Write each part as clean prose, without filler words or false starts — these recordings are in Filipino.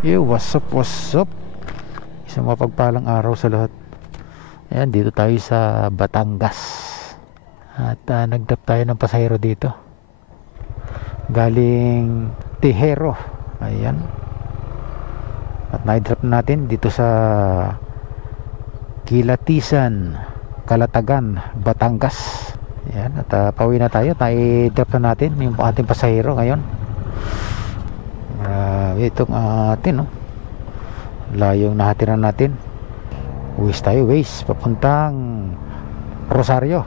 What's up, what's up? Isang mapagpalang araw sa lahat. Ayan, dito tayo sa Batangas. At nagdap tayo ng pasahero dito. Galing Tihero. Ayan. At na-drop natin dito sa Kilatisan, Calatagan, Batangas. Ayan, at pauwi na tayo. Na-drop na natin yung ating pasahero ngayon. Itong atin, layong nahatiran natin. Uwis tayo, ways papuntang Rosario.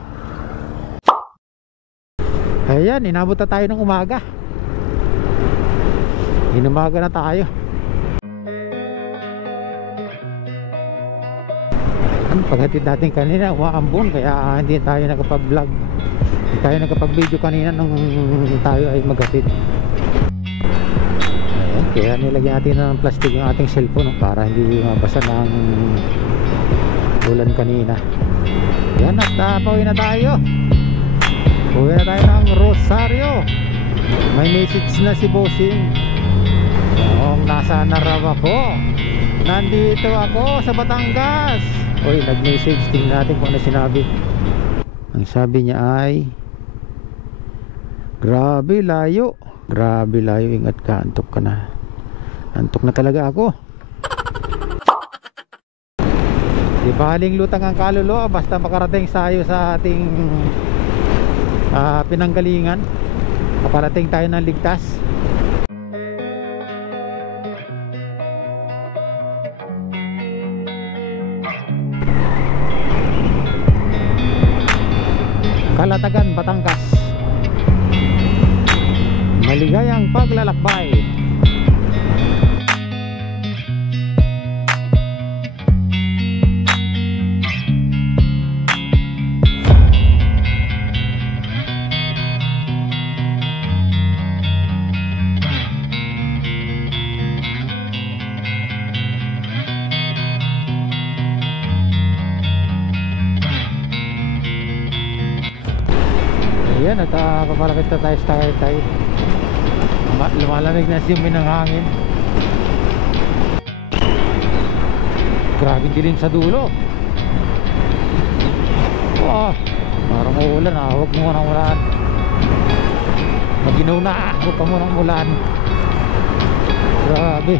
Ayan, inabot na tayo ng umaga. Inumaga na tayo. Paghatid natin kanina umaambon, kaya hindi tayo nakapag-vlog, hindi tayo nakapag-video kanina nung tayo ay maghatid. Kaya nilagyan natin ng plastic yung ating cellphone para hindi mabasa ng ulan kanina. Yan, at pauwi na tayo. Pauwi na tayo ng Rosario. May message na si Bossing. Nasa Narava po. Nandito ako sa Batangas. Uy, nag-message. Tingnan natin kung ano sinabi. Ang sabi niya ay, grabe layo. Grabe layo, ingat ka, antok ka na. Antok na talaga ako. Di baling lutang ang kaluluwa basta makarating tayo sa ating pinanggalingan. Makarating tayo ng ligtas. Calatagan, Batangas. Maligayang paglalakbay. Ayan, at papalapit na tayo sa Tagaytay. Lumalamig na siyempre ng hangin. Grabe dilim sa dulo. Wow, parang uulan. Huwag mo nang ulan. Maginaw na, huwag ka mo nang ulan. Grabe.